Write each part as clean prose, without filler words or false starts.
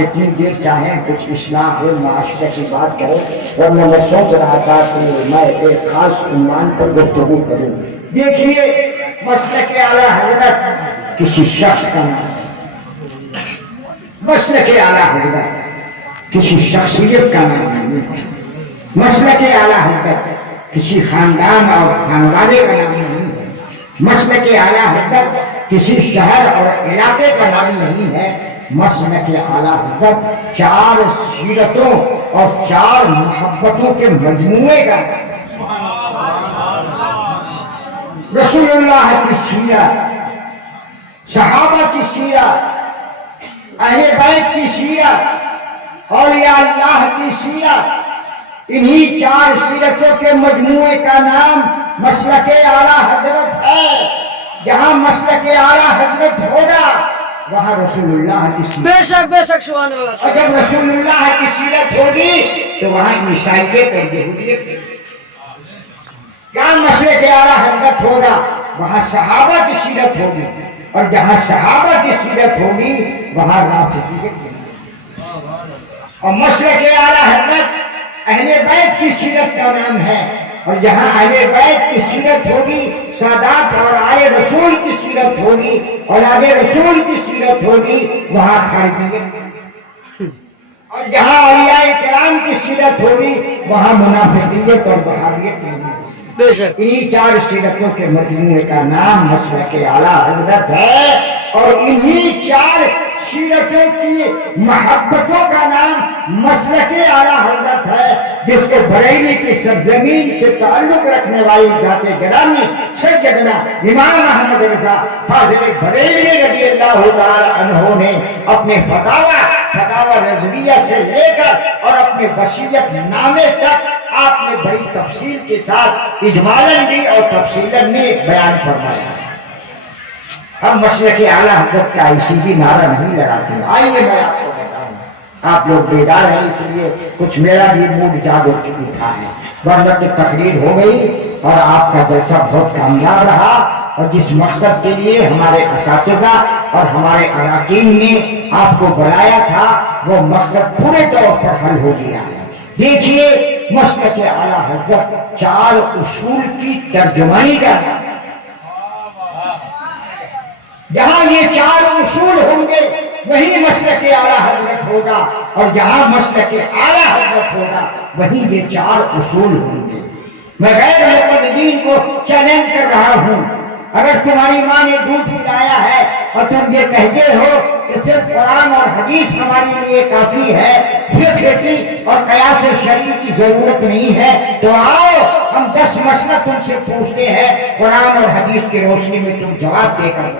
جتنی دیر چاہیں کچھ اصلاح معاشرے کی بات کریں، ورنہ میں سوچ رہا تھا کہ میں ایک خاص عنوان پر گفتگو کروں۔ دیکھیے مسلک اعلیٰ حضرت کسی شخص کا نام ہے، مسلک اعلیٰ حضرت کسی شخصیت کا نام نہیں ہے، مسلک اعلیٰ حضرت کسی خاندان اور خاندانے کا نام نہیں ہے، مسلک اعلیٰ حضرت کسی شہر اور علاقے کا نام نہیں ہے، مسلک اعلیٰ حضرت 4 سیرتوں اور 4 محبتوں کے مجموعے کا نام ہے۔ رسول اللہ کی سیرت، صحابہ کی سیرت، اہل بیت کی سیرت، اولیاء اللہ کی سیرت، انہی 4 سیرتوں کے مجموعے کا نام مسلک اعلیٰ حضرت ہے۔ جہاں مسلک اعلیٰ حضرت ہوگا وہاں رسول اللہ کی سیرت، بے شک سبحان اللہ۔ اور جب رسول اللہ کی سیرت ہوگی تو وہاں عیسائیت اور یہودیت ہوگی۔ جہاں مسلک اعلیٰ حضرت ہوگا وہاں صحابہ کی سیرت ہوگی، اور جہاں صحابہ کی سیرت ہوگی وہاں رافضیت ہوگی۔ اور مسلک اعلیٰ حضرت اہل بیت کی سیرت کا نام ہے، اور جہاں اہل بیت کی سیرت ہوگی، سادات اور آل رسول کی سیرت ہوگی، اور آل رسول کی سیرت ہوگی، وہاں خارجیت، اور جہاں اولیاء کرام کی سیرت ہوگی وہاں منافقیت اور وہابیت ہوگی۔ بے شک انہی 4 سیرتوں کے مجموعے کا نام مسلک اعلیٰ حضرت ہے، اور انہی 4 سیرتوں کی محبتوں کا نام مسلک اعلیٰ حضرت ہے، جس کو بریلی کی سرزمین سے تعلق رکھنے والی ذات گرامی سیدنا امام احمد رضا فاضل بریلوی رضی اللہ تعالی عنہ نے اپنے فتاوی رضویہ سے لے کر اور اپنے وصیت نامے تک آپ نے بڑی تفصیل کے ساتھ اجمالاً بھی اور تفصیلاً بھی بیان فرمایا۔ ہم مسلک اعلیٰ حضرت کا اسی بھی نعرہ نہیں لگاتے ہیں۔ آئیے میں آپ کو بتاؤں، آپ لوگ بیدار ہیں اس لیے کچھ میرا بھی موڈ جاگ اٹھا ہے، ورنہ تو تقریر ہو گئی اور آپ کا جلسہ بہت کامیاب رہا، اور جس مقصد کے لیے ہمارے اساتذہ اور ہمارے اراکین نے آپ کو بلایا تھا وہ مقصد پورے طور پر حل ہو گیا ہے۔ دیکھیے مسلک اعلیٰ حضرت 4 اصول کی ترجمانی کا ہے۔ جہاں یہ 4 اصول ہوں گے وہی مسلک اعلیٰ حضرت ہوگا، اور جہاں مسلک اعلیٰ حضرت ہوگا وہیں یہ 4 اصول ہوں گے۔ میں غیر مقلدین کو چیلنج کر رہا ہوں، اگر تمہاری ماں نے دودھ پلایا ہے اور تم یہ کہتے ہو کہ صرف قرآن اور حدیث ہمارے لیے کافی ہے، فقہ کی اور قیاس شرعی کی ضرورت نہیں ہے، تو آؤ ہم 10 مسئلہ تم سے پوچھتے ہیں، قرآن اور حدیث کی روشنی میں تم جواب دے کر۔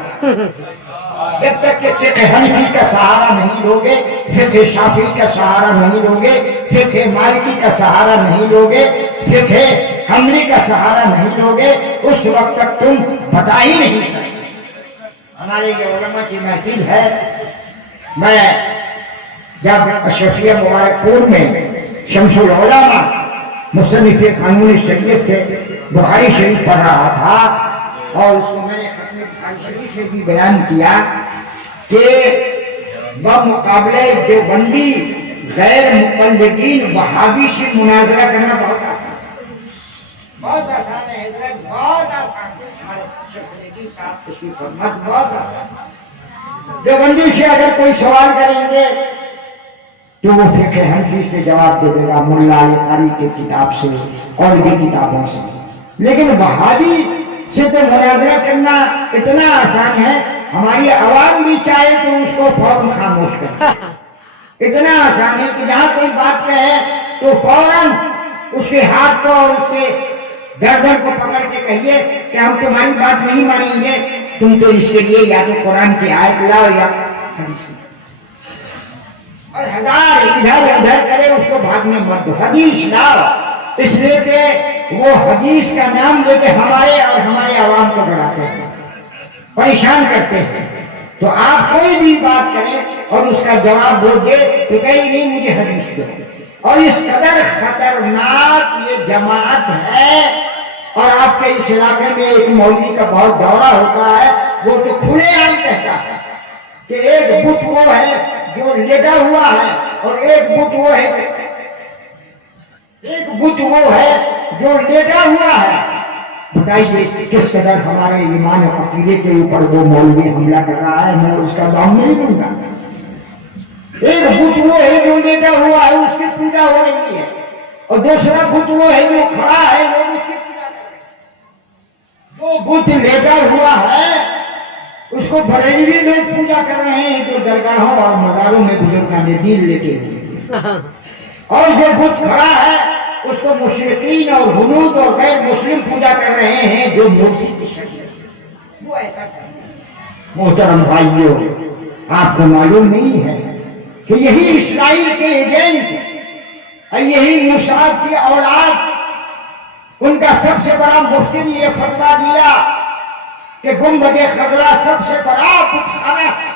جب تک کہ فقہ حنفی کا سہارا نہیں لوگے، فقہ شافعی کا سہارا نہیں لوگے، فقہ مالکی کا سہارا نہیں لوگے، فقہ حنبلی کا سہارا نہیں لوگے، اس وقت تک تم بتا ہی نہیں سکتے۔ ہمارے یہ علماء کی محفل ہے، میں جب اشرفیہ مبارک پور میں شمس العلماء مصنف قانون شریعت سے بخاری شریف پڑھ رہا تھا، اور اس کو میں نے ختم بخاری شریف میں بھی بیان کیا کہ بمقابلہ دیوبندی غیر مقلدین وہابی سے مناظرہ کرنا بہت آسان ہے، بہت آسان ہے حضرت، بہت آسان ہے۔ بہت آسان، دیوبندی سے اگر کوئی سوال کریں گے تو وہ فقہ حنفی سے جواب دے دے گا، ملا علی قاری کی کتاب سے اور بھی کتابوں سے، لیکن وہابی سے تو مناظرہ کرنا اتنا آسان ہے، ہماری عوام بھی چاہے تو اس کو فوراً خاموش کر، اتنا آسان ہے کہ جہاں کوئی بات کہے تو فوراً اس کے ہاتھ کو اور اس کے گردن کو پکڑ کے کہیے کہ ہم تمہاری بات نہیں مانیں گے، تم تو اس کے لیے یا تو قرآن کی آیت لاؤ یا حدیث، اور ہزار ادھر ادھر کرے اس کو بھاگنے مت دو، حدیث لاؤ، اس لیے کہ وہ حدیث کا نام لے کے ہمارے اور ہمارے عوام کو ڈراتے ہیں، پریشان کرتے ہیں۔ تو آپ کوئی بھی بات کریں اور اس کا جواب وہ دے تو کہیں نہیں مجھے حدیث دو، اور اس قدر خطرناک یہ جماعت ہے، اور آپ کے اس علاقے میں ایک مولوی کا بہت دورہ ہوتا ہے، وہ تو کھلے عام کہتا ہے کہ ایک بت وہ ہے جو لیٹا ہوا ہے اور ایک بت وہ ہے جو لیٹا ہوا ہے. بتائیے کس قدر ہمارے ایمان و عقیدے کے اوپر وہ مولوی حملہ کر رہا ہے. میں اس کا دام نہیں دوں گا. ایک بت وہ ہے جو لیٹا ہوا ہے, اس کی پوجا ہو رہی ہے, اور دوسرا بت وہ ہے جو کھڑا ہے, لوگ اس کی پوجا کر رہے ہیں. وہ بت لیٹا ہوا ہے اس کو بریلوی لوگ پوجا کر رہے ہیں جو درگاہوں اور مزاروں میں بزرگان دین لیتے ہیں, اور جو بت کھڑا ہے اس کو مشرکین اور ہنود اور غیر مسلم پوجا کر رہے ہیں جو مورتی کی شکل ہے. وہ ایسا کرتے ہیں. محترم بھائیوں, آپ کو معلوم نہیں ہے کہ یہی اسرائیل کے ایجنٹ اور یہی موساد کی اولاد, ان کا سب سے بڑا مفتی نے یہ فتویٰ دیا کہ گنبد خضرا سب سے بڑا بتخانہ ہے.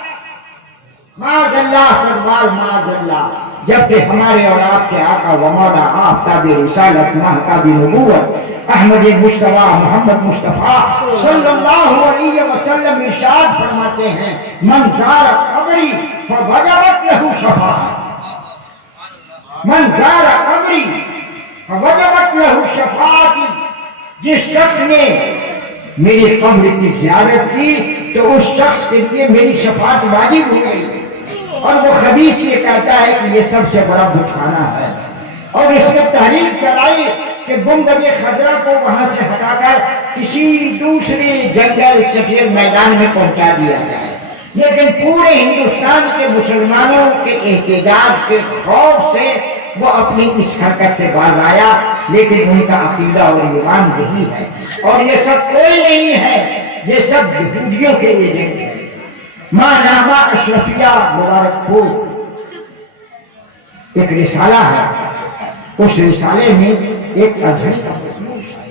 معاذ اللہ سرمال معاذ اللہ. جبکہ ہمارے اور آپ کے آقا و مولا آفتاب رسالت مہتاب نبوت احمد مصطفیٰ محمد مصطفیٰ صلی اللہ علیہ وسلم ارشاد فرماتے ہیں, من زار قبری فوجبت لہ شفاعت, من زار قبری فوجبت لہ شفاعت. جس شخص نے میری قبر کی زیارت کی تو اس شخص کے لیے میری شفاعت واجب ہو گئی. اور وہ خبیث یہ کہتا ہے کہ یہ سب سے بڑا بتخانہ ہے, اور اس نے تحریک چلائی کہ گنبد خضرا کو وہاں سے ہٹا کر کسی دوسرے جنگل چٹیر میدان میں پہنچا دیا جائے. لیکن پورے ہندوستان کے مسلمانوں کے احتجاج کے خوف سے وہ اپنی اس حرکت سے باز آیا. لیکن ان کا عقیدہ اور ایمان یہی ہے, اور یہ سب کوئی نہیں ہے, یہ سب یہودیوں کے ایجنٹ ہیں. ماں اشرفیہ مبارک پور ایک رسالہ ہے, اس رسالے میں ایک ازہری کا مضمون ہے.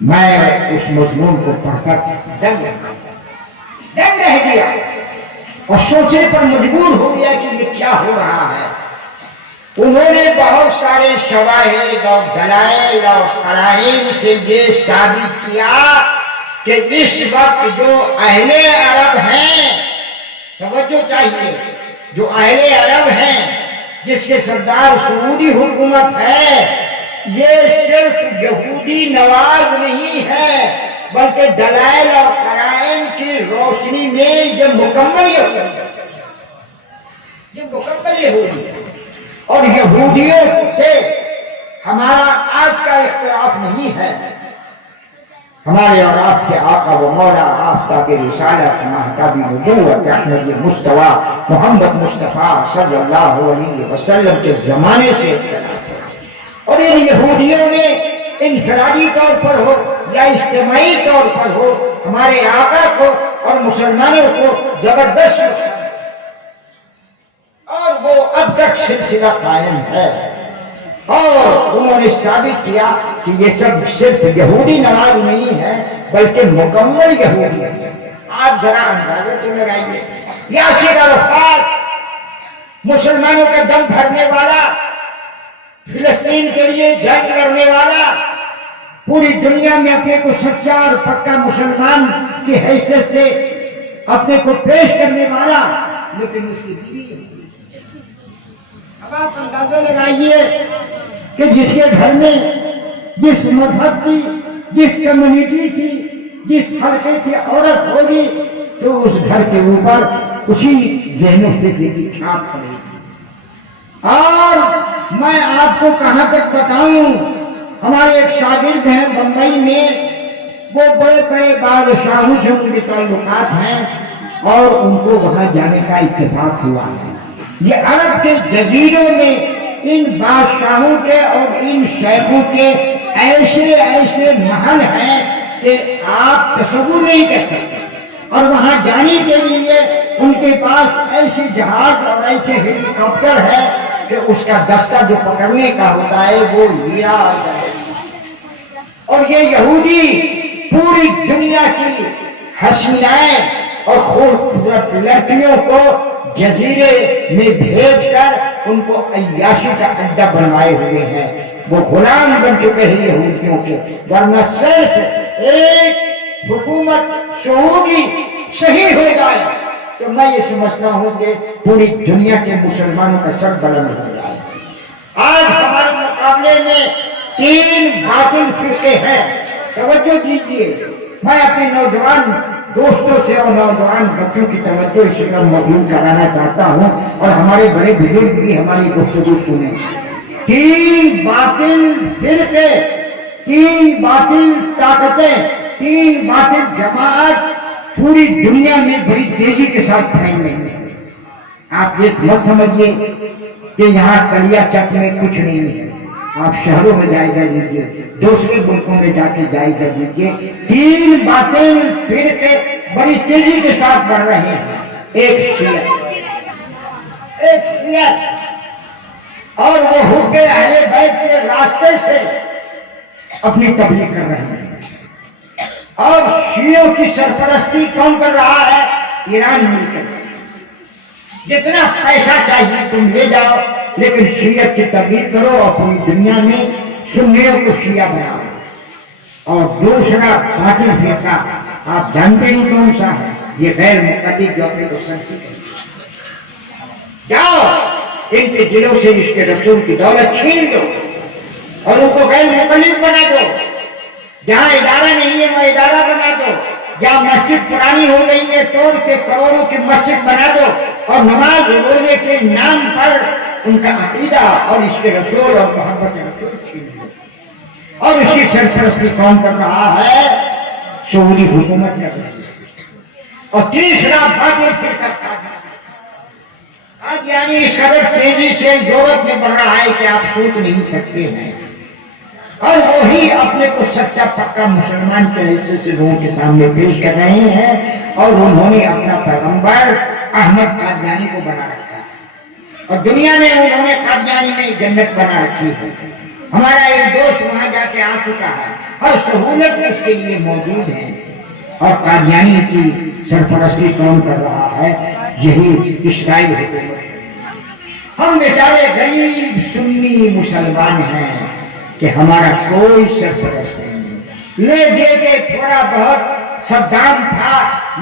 میں اس مضمون کو پڑھ کر دنگ رہ گیا اور سوچنے پر مجبور ہو گیا کہ یہ کیا ہو رہا ہے. انہوں نے بہت سارے شواہد اور دلائل اور قرائن سے یہ ثابت کیا کہ اس وقت جو اہل عرب ہیں, توجہ چاہیے, جو اہل عرب ہیں جس کے سردار سعودی حکومت ہے, یہ صرف یہودی نواز نہیں ہے بلکہ دلائل اور قرائن کی روشنی میں یہ مکمل یہودی ہے. اور یہودیوں سے ہمارا آج کا اختلاف نہیں ہے. ہمارے اور آپ کے آقا و مولا آفتاب رسالت مہتاب نبوت احمد مصطفیٰ محمد مصطفیٰ صلی اللہ علیہ وسلم کے زمانے سے, اور ان یہودیوں نے انفرادی طور پر ہو یا اجتماعی طور پر ہو ہمارے آقا کو اور مسلمانوں کو زبردست, اور وہ اب تک سلسلہ قائم ہے. اور انہوں نے ثابت کیا کہ یہ سب صرف یہودی نواز نہیں ہے بلکہ مکمل یہودی ہے. آپ ذرا اندازہ تو لگائیے, یاسر عرفات مسلمانوں کا دم بھرنے والا, فلسطین کے لیے جنگ کرنے والا, پوری دنیا میں اپنے کو سچا اور پکا مسلمان کی حیثیت سے اپنے کو پیش کرنے والا, لیکن اس کی بیوی. اب آپ اندازہ لگائیے کہ جس کے گھر میں جس مذہب کی, جس کمیونٹی کی, جس حلقے کی عورت ہوگی تو اس گھر کے اوپر اسی ذہن و فکر کی چھاپ پڑے گی. اور میں آپ کو کہاں تک بتاؤں, ہمارے ایک شاگرد ہیں بمبئی میں, وہ بڑے بڑے بادشاہوں سے ان کے تعلقات ہیں اور ان کو وہاں جانے کا اتفاق ہوا ہے. یہ عرب کے جزیروں میں ان بادشاہوں کے اور ان شیخوں کے ایسے محل ہیں کہ آپ تصور نہیں کر سکتے, اور وہاں جانے کے لیے ان کے پاس ایسے جہاز اور ایسے ہیلی کاپٹر ہے کہ اس کا دستہ جو پکڑنے کا ہوتا ہے وہ ہیرا آ جائے. اور یہ یہودی پوری دنیا کی حسینائیں اور خوبصورت لڑکیوں کو جزیرے میں بھیج کر ان کو عیاشی کا اڈا بنوائے ہوئے ہیں. وہ غلام بن چکے ہیں یہودیوں کے, ورنہ صرف ایک حکومت سعودی صحیح ہو جائے تو میں یہ سمجھتا ہوں کہ پوری دنیا کے مسلمانوں کا سر بلند ہو جائے۔ آج ہمارے مقابلے میں 3 باطل فرقے ہیں، توجہ دیجیے۔ میں اپنے نوجوان دوستوں سے اور نوجوان بچوں کی توجہ اس پر مبذول کرانا چاہتا ہوں، اور ہمارے بڑے بزرگ بھی ہماری گفتگو سنیں۔ 3 باطل فرقے، 3 باطل طاقتیں، 3 باطل جماعت پوری دنیا میں بڑی تیزی کے ساتھ پھیل رہی ہے۔ آپ یہ مت سمجھیے کہ یہاں کلیا چک میں کچھ نہیں ہے، آپ شہروں میں جائزہ لیجیے، دوسرے ملکوں میں جا کے جائزہ لیجیے۔ 3 باطل فرقے بڑی تیزی کے ساتھ بڑھ رہے ہیں۔ ایک شیعہ اور وہ حب اہل بیت کے راستے سے اپنی تبلیغ کر رہے ہیں، اور شیعوں کی سرپرستی کون کر رہا ہے؟ ایران مل کر۔ جتنا پیسہ چاہیے تم لے جاؤ، لیکن شیعت کی تبلیغ کرو اور پوری دنیا میں سنیوں کو شیعہ بناؤ۔ اور دوسرا باطل فرقہ آپ جانتے ہی کون سا ہے؟ یہ غیر مقلد جو اپنے کو سنتی ہے۔ جاؤ ان کے دلوں سے اس کے رسول کی دولت چھین دو اور ان کو غیر مقلد بنا دو۔ جہاں ادارہ نہیں ہے وہ ادارہ بنا دو، جہاں مسجد پرانی ہو گئی ہے توڑ کے کروڑوں کی مسجد بنا دو، اور نماز روزے کے نام پر ان کا عقیدہ اور اس کے رسول اور محبت رسول چھین دو۔ اور اس کی سرپرستی کون کر رہا ہے؟ سعودی حکومت کر رہی ہے۔ اور تیسرا باطل فرقہ قادیانی اس قدر تیزی سے یورپ میں بڑھ رہا ہے کہ آپ سوچ نہیں سکتے ہیں، اور وہی اپنے کو سچا پکا مسلمان کے حیثیت سے لوگوں کے سامنے پیش کر رہے ہیں، اور انہوں نے اپنا پیغمبر احمد قادیانی کو بنا رکھا ہے، اور دنیا میں انہوں نے قادیانی میں جنت بنا رکھی ہے۔ ہمارا ایک دوست وہاں جا کے آ چکا ہے، اور سہولت اس کے لیے موجود ہے۔ اور قادیانی کی سرپرستی کون کر رہا ہے؟ یہی اسرائیل حکومت ہے۔ ہم بیچارے غریب سنی مسلمان ہیں کہ ہمارا کوئی سرپرست نہیں، لے دے کے تھوڑا بہت صدام تھا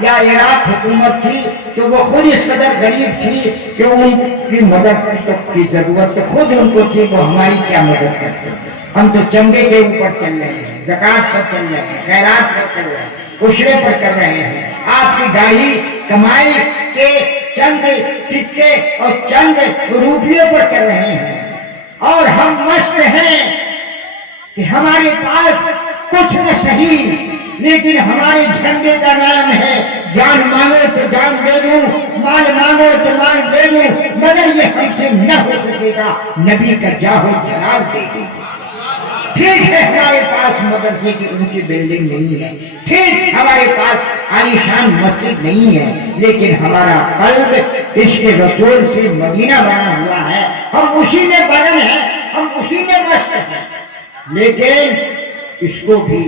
یا عراق حکومت تھی تو وہ خود اس قدر غریب تھی کہ ان کی مدد کی ضرورت تو خود ان کو تھی، وہ ہماری کیا مدد کرتے۔ ہم تو چندے کے اوپر چل رہے ہیں، زکوٰۃ پر چل رہے ہیں، خیرات پر چل رہے ہیں، عشرے پر کر رہے ہیں۔ آپ کی داڑھی کمائی کے چند سکے اور چند روپیوں پر کر رہے ہیں، اور ہم مست ہیں کہ ہمارے پاس کچھ نہ صحیح، لیکن ہمارے جھنڈے کا نام ہے جان مانگو تو جان دے دوں، مال مانگو تو مال دے دوں، مگر یہ ہم سے نہ ہو سکے گا، نبی کا جاہو جلال دے دوں۔ ٹھیک ہے ہمارے پاس مدرسے کی اونچی بلڈنگ نہیں ہے، ٹھیک ہمارے پاس عالیشان مسجد نہیں ہے، لیکن ہمارا قلب اس کے رسول سے مدینہ بنا ہوا ہے، ہم اسی میں بڑھن ہیں، ہم اسی میں مست ہیں۔ لیکن اس کو بھی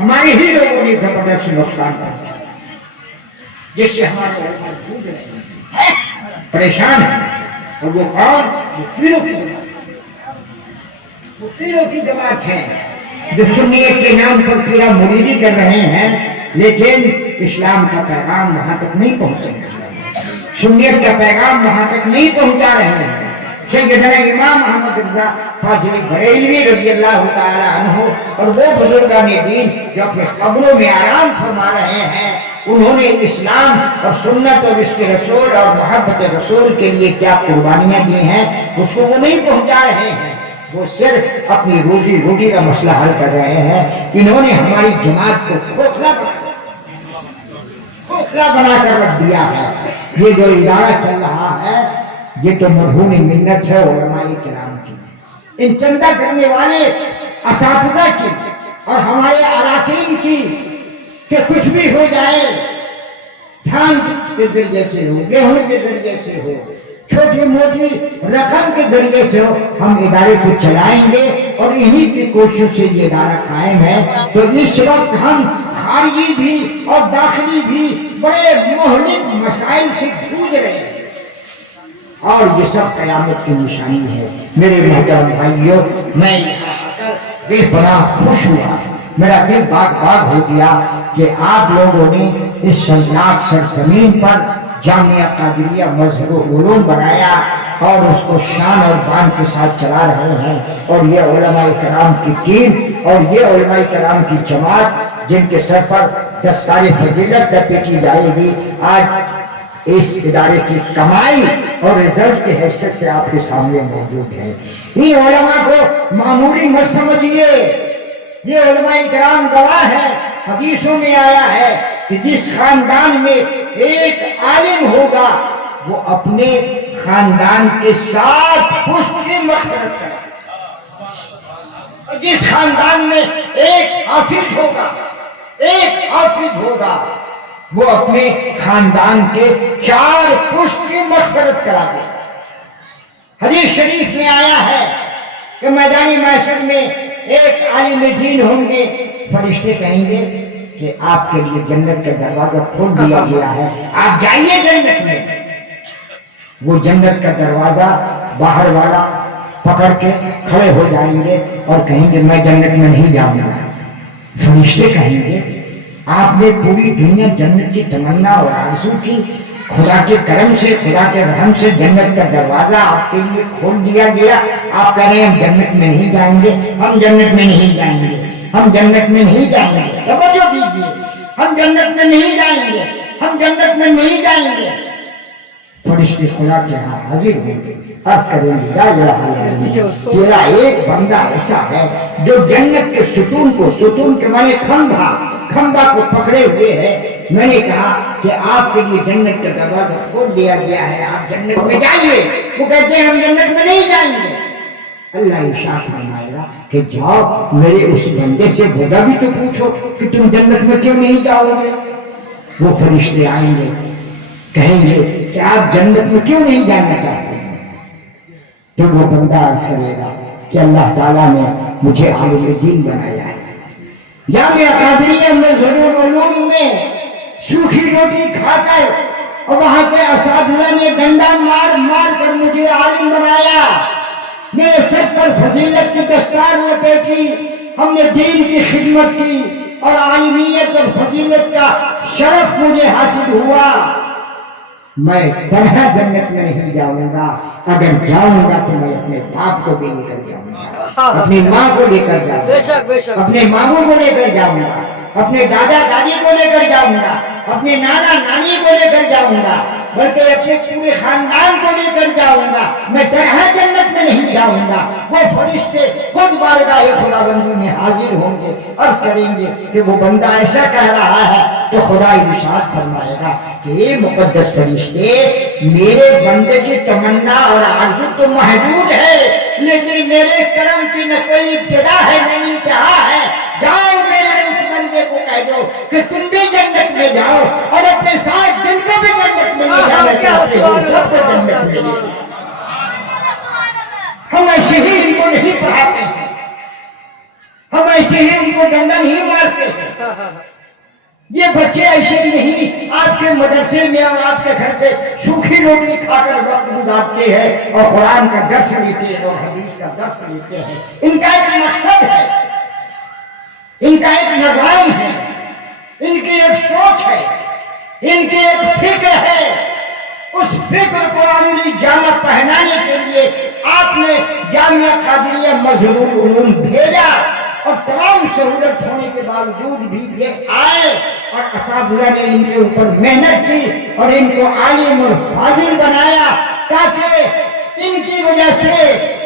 ہمارے ہی لوگوں نے زبردست نقصان پہنچایا، جس سے ہمارے علماء جھوٹ رہے ہیں، پریشان ہیں۔ اور وہ کون؟ وہ پیروں کی جماعت ہے جو سنیت کے نام پر پورا مریدی کر رہے ہیں، لیکن اسلام کا پیغام وہاں تک نہیں پہنچے، سنیت کا پیغام وہاں تک نہیں پہنچا رہے ہیں۔ سیدنا امام احمد رضا فاضلی بریلوی رضی اللہ تعالی عنہ اور وہ بزرگان دین جو اپنے قبروں میں آرام فرما رہے ہیں، انہوں نے اسلام اور سنت اور اس کے رسول اور محبت رسول کے لیے کیا قربانیاں دی ہیں، اس کو وہ نہیں پہنچا رہے ہیں۔ وہ صرف اپنی روزی روٹی کا مسئلہ حل کر رہے ہیں۔ انہوں نے ہماری جماعت کو کھوکھلا بنا کر رکھ دیا ہے۔ یہ جو ادارہ چل رہا ہے یہ تو مرہون منت ہے علماء کرام کی، ان چندہ کرنے والے اساتذہ کی اور ہمارے اراکین کی، کہ کچھ بھی ہو جائے، دھان کے ذریعے سے ہو، گیہوں کے ذریعے سے ہو، چھوٹی موٹی رقم کے ذریعے سے ہو، ہم ادارے کو چلائیں گے، اور انہی کی کوشش سے یہ ادارہ قائم ہے۔ تو اس وقت ہم خارجی بھی اور داخلی بھی بڑے مہلک مسائل سے جوجھ رہے ہیں، اور یہ سب قیامت کی نشانی ہے۔ میرے محترم بھائیوں، میں یہاں آ کر بے پناہ خوش ہوا، میرا دل باغ باغ ہو گیا کہ آپ لوگوں نے اس سنناک سرزمین پر جامعہ قادریہ مذہب و علوم بنایا اور اس کو شان اور بان کے ساتھ چلا رہے ہیں. اور یہ علماء کرام کی ٹیم اور یہ علماء کرام کی جماعت جن کے سر پر دستار فضیلت لپیٹی جائے گی، آج اس ادارے کی کمائی اور رزلٹ کی حیثیت سے آپ کے سامنے موجود ہے. ان علماء کو معمولی مت سمجھیے، یہ علماء کرام گواہ ہے. حدیثوں میں آیا ہے کہ جس خاندان میں ایک عالم ہوگا وہ اپنے خاندان کے ساتھ پشت کی مغفرت کرے. جس خاندان میں ایک حافظ ہوگا وہ اپنے خاندان کے 4 پشت کی مغفرت کرا دے. حدیث شریف میں آیا ہے کہ میدانی محشر میں ایک عالم دین ہوں گے، فرشتے کہیں گے کہ آپ کے لیے جنت کا دروازہ کھول دیا گیا ہے، آپ جائیے جنت میں. وہ جنت کا دروازہ باہر والا پکڑ کے کھڑے ہو جائیں گے اور کہیں گے میں جنت میں نہیں جاؤں گا. فرشتے کہیں گے آپ نے پوری دنیا جنت کی تمنا اور آرزو کی، خدا کے کرم سے، خدا کے رحم سے جنت کا دروازہ آپ کے لیے کھول دیا گیا، آپ کہہ رہے ہیں ہم جنت میں نہیں جائیں گے، ہم جنت میں نہیں جائیں گے، ہم جنت میں نہیں جائیں گے. توجہ دیجیے، ہم جنت میں نہیں جائیں گے، ہم جنت میں نہیں جائیں گے. فرشتے خدا کے ہاں حاضر ہوں گے، عرض کریں گے یا الہ الا تیرا ایک بندہ ایسا ہے جو جنت کے ستون کو، ستون کے معنی کھمبا کو پکڑے ہوئے ہے. میں نے کہا کہ آپ کے لیے جنت کا دروازہ کھول دیا گیا ہے، آپ جنت میں جائیے. وہ کہتے ہیں ہم جنت میں نہیں جائیں گے. اللہ ارشاد فرمائے گا کہ جاؤ میرے اس بندے سے خدا بھی تو پوچھو کہ تم جنت میں کیوں نہیں جاؤ گے. وہ فرشتے آئیں گے، کہیں گے کہ آپ جنت میں کیوں نہیں جانا چاہتے ہیں. تو وہ بندہ عرض کرے گا کہ اللہ تعالیٰ نے مجھے عالم دین بنایا ہے. جامعہ قادریہ میں ضرور علوم میں سوکھی روٹی کھا کر اور وہاں کے اساتذہ نے ڈنڈا مار مار کر مجھے عالم بنایا. میرے سر پر فضیلت کی دستار لپیٹی، ہم نے دین کی خدمت کی اور عالمیت اور فضیلت کا شرف مجھے حاصل ہوا. میں تنہا جنت میں نہیں جاؤں گا، اگر جاؤں گا تو میں اپنے باپ کو بھی لے کر جاؤں گا، اپنی ماں کو لے کر جاؤں گا، اپنے ماموں کو لے کر جاؤں گا، اپنے دادا دادی کو لے کر جاؤں گا، اپنے نانا نانی کو لے کر جاؤں گا، بلکہ اپنے پورے خاندان کو لے کر جاؤں گا. میں تنہا جنت میں نہیں جاؤں گا. وہ فرشتے خود بارگاہ خداوندی میں حاضر ہوں گے، عرض کریں گے کہ وہ بندہ ایسا کہہ رہا ہے. تو خدا ارشاد فرمائے گا کہ یہ مقدس فرشتے میرے بندے کی تمنا اور آرزو تو محدود ہے، لیکن میرے کرم کی نہ کوئی ابتدا ہے نہ انتہا ہے. جاؤ میرے اس بندے کو کہہ دو کہ تم بھی جنت میں جاؤ اور اپنے ساتھ جن کو بھی جنت میں لے جانا چاہتے ہو سب کو جنت میں لے جاؤ. ہم ایسے ہی ان کو نہیں پڑھاتے ہیں، ہم ایسے ہی ان کو ڈنڈا نہیں مارتے ہیں. یہ بچے ایسے بھی نہیں آپ کے مدرسے میں اور آپ کے گھر پہ سوکھی روٹی کھا کر وقت گزارتے ہیں اور قرآن کا درس لیتے ہیں اور حدیث کا درس لیتے ہیں. ان کا ایک مقصد ہے، ان کا ایک نظام ہے، ان کی ایک سوچ ہے، ان کی ایک فکر ہے. اس فکر کو عملی جامہ پہنانے کے لیے آپ نے جامعہ قادریہ مظہر العلوم بھیجا اور تمام سہولت ہونے کے باوجود بھی یہ آئے اور اساتذہ نے ان کے اوپر محنت کی اور ان کو عالم اور فاضل بنایا تاکہ ان کی وجہ سے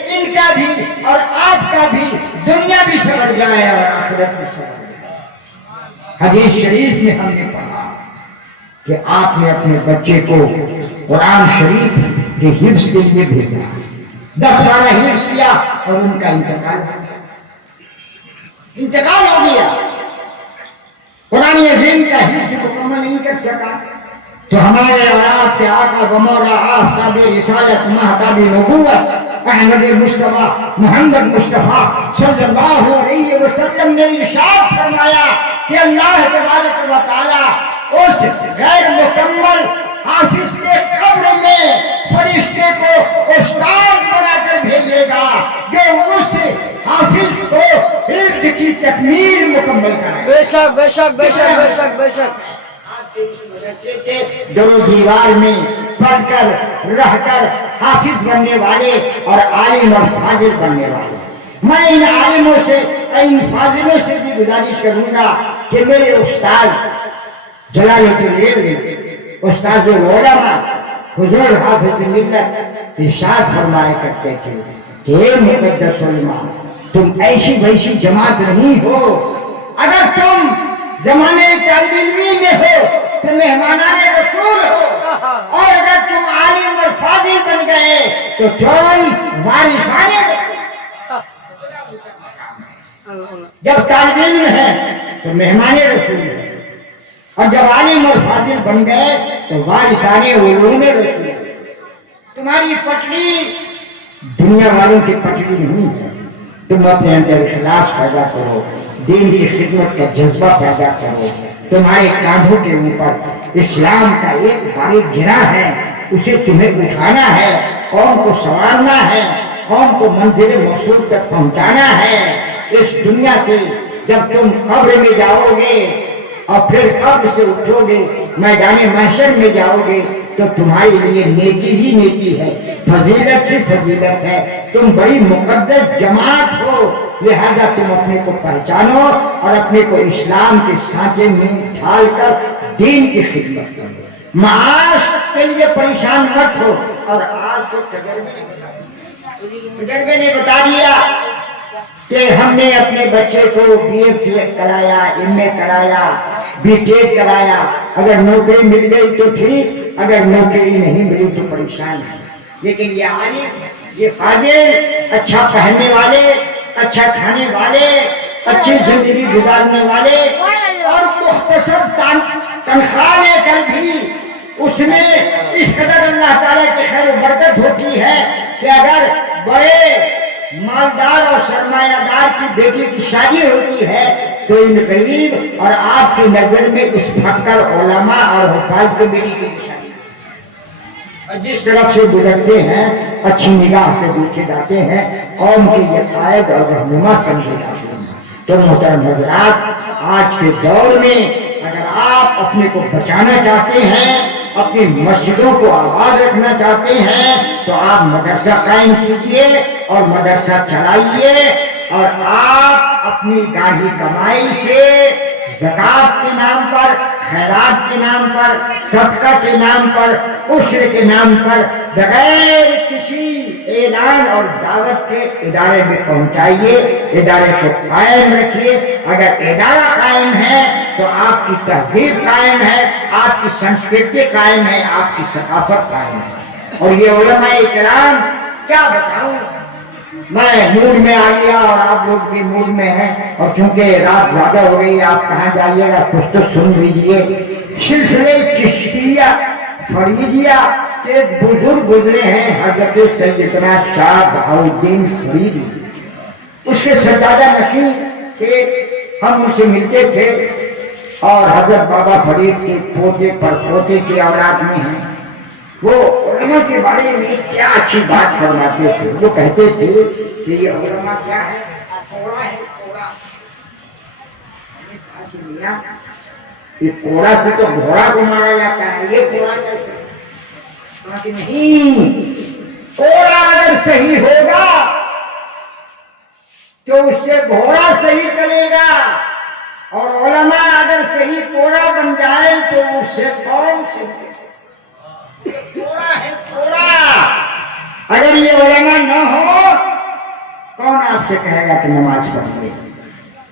ان کا بھی اور آپ کا بھی دنیا بھی سمجھ جائے اور آخرت بھی سمجھ جائے. حدیث شریف میں ہم نے پڑھا کہ آپ نے اپنے بچے کو قرآن شریف کے حفظ کے لیے بھیجا، 10-12 حفظ کیا اور ان کا انتقال ہو گیا. قرآن عظیم کا حفظ مکمل نہیں کر سکا تو ہمارے آپ کے آقا و مولا آفتاب رسالت مہتاب نبوت احمد مصطفیٰ محمد مصطفیٰ صلی اللہ علیہ وسلم نے ارشاد فرمایا کہ اللہ تبارک و تعالی اس غیر مکمل حافظ کے قبر میں فرشتے کو استاد بنا کر بھیجے گا جو اس حافظ کو حفظ کی تکمیل مکمل کرے. بے شک بے شک بے شک بے شک بے شک. آپ کے اس مدرسے سے دو دیوار میں پڑھ کر رہ کر حافظ بننے والے اور عالم اور فاضل بننے والے. میں ان عالموں سے ان فاضلوں سے بھی گزارش کروں گا کہ میرے استاد جلال الدین استاد العلماء حضور حافظ ملت ارشاد فرمایا کرتے تھے کہ اے مقدس علماء تم ایسی ویسی جماعت نہیں ہو. اگر تم زمانے طالب علمی میں ہو تو مہمانان رسول ہو، اور اگر تم عالم اور فاضل بن گئے تو تم وارثان. جب طالب علم ہے تو مہمان رسول ہے، اور جب عالم اور فاضل بن گئے تو وارثان علوم رسول. تمہاری پٹڑی دنیا والوں کی پٹڑی نہیں ہے. تم اپنے اندر اخلاص پیدا کرو، دین کی خدمت کا جذبہ پیدا کرو. تمہارے کاندھوں کے اوپر اسلام کا ایک بھاری گرہ ہے، اسے تمہیں اٹھانا ہے، قوم کو سنوارنا ہے، قوم کو منزل مقصود تک پہنچانا ہے. اس دنیا سے جب تم قبر میں جاؤ گے اور پھر قبر سے اٹھو گے میدان محشر میں جاؤ گے تو تمہارے لیے نیکی ہی نیکی ہے، فضیلت ہی فضیلت ہے. تم بڑی مقدس جماعت ہو، لہذا تم اپنے کو پہچانو اور اپنے کو اسلام کے سانچے میں ڈھال کر دین کی خدمت کرو. معاش کے لیے پریشان مت ہو. اور آج تو تجربے نے بتا دیا کہ ہم نے اپنے بچے کو بی اے کرایا، ایم اے کرایا، بی ٹیک کرایا. اگر نوکری مل گئی تو ٹھیک، اگر نوکری نہیں ملی تو پریشان ہے. لیکن یہ عالم، یہ فاضل، اچھا پہننے والے، اچھا کھانے والے، اچھی زندگی گزارنے والے اور مختصر تنخواہ لے کر بھی اس میں اس قدر اللہ تعالیٰ کی خیر و برکت ہوتی ہے کہ اگر بڑے مالدار اور سرمایہ دار کی بیٹی کی شادی ہوتی ہے تو ان غریب اور آپ کی نظر میں اس فقر علماء اور حفاظ کی بیٹی کی شادی اور جس طرف سے گزرتے ہیں اچھی نگاہ سے دیکھے جاتے ہیں، قوم کے یہ قائد اور رہنما سمجھے جاتے ہیں. تو محترم حضرات، آج کے دور میں اگر آپ اپنے کو بچانا چاہتے ہیں، اپنی مسجدوں کو آباد رکھنا چاہتے ہیں تو آپ مدرسہ قائم کیجیے اور مدرسہ چلائیے، اور آپ اپنی گاڑی کمائی سے زکات کے نام پر، خیرات کے نام پر، صدقہ کے نام پر، عشر کے نام پر بغیر کسی اعلان اور دعوت کے ادارے میں پہنچائیے. ادارے کو قائم رکھیے. اگر ادارہ قائم ہے تو آپ کی تہذیب قائم ہے، آپ کی سنسکرتی قائم ہے، آپ کی ثقافت قائم ہے. اور یہ علماء کرام کیا بتاؤں، میں موڈ میں آ گیا اور آپ لوگ بھی موڈ میں ہیں، اور چونکہ رات زیادہ ہو گئی، آپ کہاں جائیے گا، کچھ تو سن لیجیے. سلسلے چشتیہ فریدیہ کے بزرگ گزرے ہیں حضرت سیدنا شاہ بہاؤالدین فریدی. اس کے سجادہ نشین تھے، ہم ان سے ملتے تھے، اور حضرت بابا فرید کے پوتے پر پوتے کے اولاد میں ہیں. وہ علماء کے بارے میں کیا اچھی بات فرماتے تھے. وہ کہتے تھے کہ یہ علماء کیا ہے، کوڑا ہے، کوڑا. یہ کوڑا سے تو گھوڑا کو مارا جاتا ہے، یہ کوڑا کیسے؟ نہیں، کوڑا اگر صحیح ہوگا تو اس سے گھوڑا صحیح چلے گا، اور علماء اگر صحیح کوڑا بن جائے تو اس سے قوم صحیح. کوڑا ہے کوڑا. اگر یہ علماء نہ ہو، کون آپ سے کہے گا کہ نماز پڑھیے؟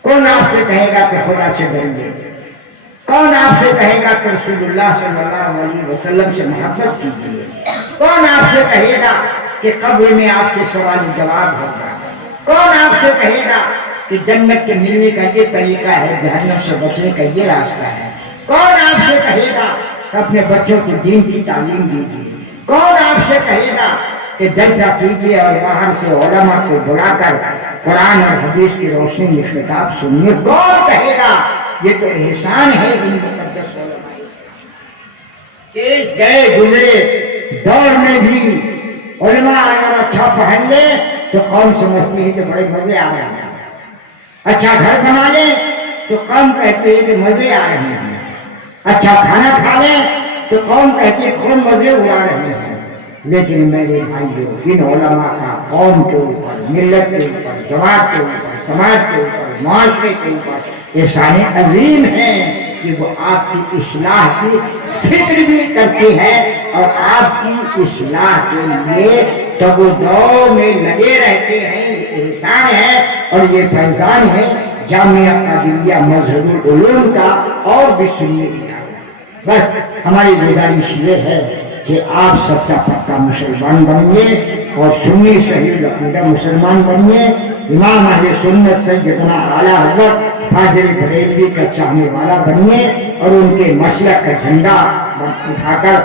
کون آپ سے کہے گا کہ خدا سے ڈریے؟ کون آپ سے کہے گا کہ رسول اللہ صلی اللہ علیہ وسلم سے محبت کیجیے؟ کون آپ سے کہے گا کہ قبر میں آپ سے سوال جواب ہوگا؟ کون آپ سے کہے گا کہ جنت کے ملنے کا یہ طریقہ ہے، جہنم سے بچنے کا یہ راستہ ہے؟ کون آپ سے کہے گا کہ اپنے بچوں کو دین کی تعلیم دیجیے؟ کون آپ سے کہے گا کہ جلسہ کیجیے اور باہر سے علماء کو بلا کر قرآن اور حدیث کی روشنی میں خطاب سنیے؟ کون کہے گا؟ یہ تو احسان ہے ان مقدس علماء کہ اس گئے گزرے دور میں بھی علماء اگر اچھا پہن لے تو قوم سمجھتی ہے کہ بڑے مزے آ رہے ہیں. اچھا گھر بنا لے تو قوم کہتی ہے کہ مزے آ رہے ہیں. اچھا کھانا کھا لیں تو قوم کہتی ہے کون مزے اڑا رہے ہیں، لیکن میرے بھائیو ان علماء کا قوم کے اوپر، ملت کے اوپر، جماعت کے اوپر، سماج کے اوپر، معاشرے کے اوپر احسان عظیم ہیں کہ وہ آپ کی اصلاح کی فکر بھی کرتی ہے اور آپ کی اصلاح کے لیے تگ و دو میں لگے رہتے ہیں۔ یہ احسان ہے اور یہ فیضان ہے جامعہ قادریہ مظہر العلوم کا اور بھی سننے کا۔ بس ہماری گزارش یہ ہے کہ آپ سچا پکا مسلمان بنیے اور سنی صحیح العقیدہ مسلمان بنیے، امام اہل سنت سیدنا اعلیٰ حضرت فاضل بریلوی کا چاہنے والا بنیے اور ان کے مسلک کا جھنڈا اٹھا کر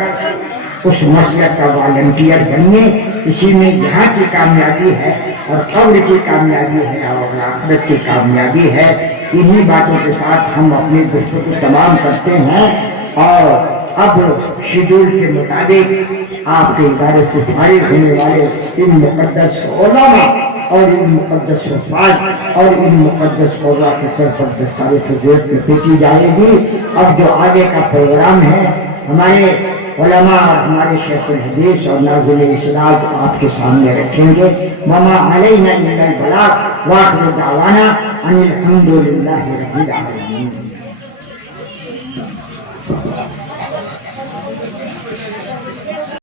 اس مسلک کا والنٹیئر بنیے۔ اسی میں یہاں کی کامیابی ہے اور قبر کی کامیابی ہے اور آخرت کی کامیابی ہے۔ انہی باتوں کے ساتھ ہم اپنی گفتگو تمام کرتے ہیں اور اب شیڈول کے مطابق آپ کے ادارے سے فارغ ہونے والے ان مقدس علماء اور ان مقدس حفاظ اور ان مقدس قضاء کے سر پر دستار فضیلت میں پیٹی جائے گی۔ اب جو آگے کا پروگرام ہے ہمارے علماء اور ہمارے شیخ الحدیث اور ناظم اسرار آپ کے سامنے رکھیں گے۔ وما علینا الا البلاغ وآخر دعوانا ان الحمد للہ رب العالمین۔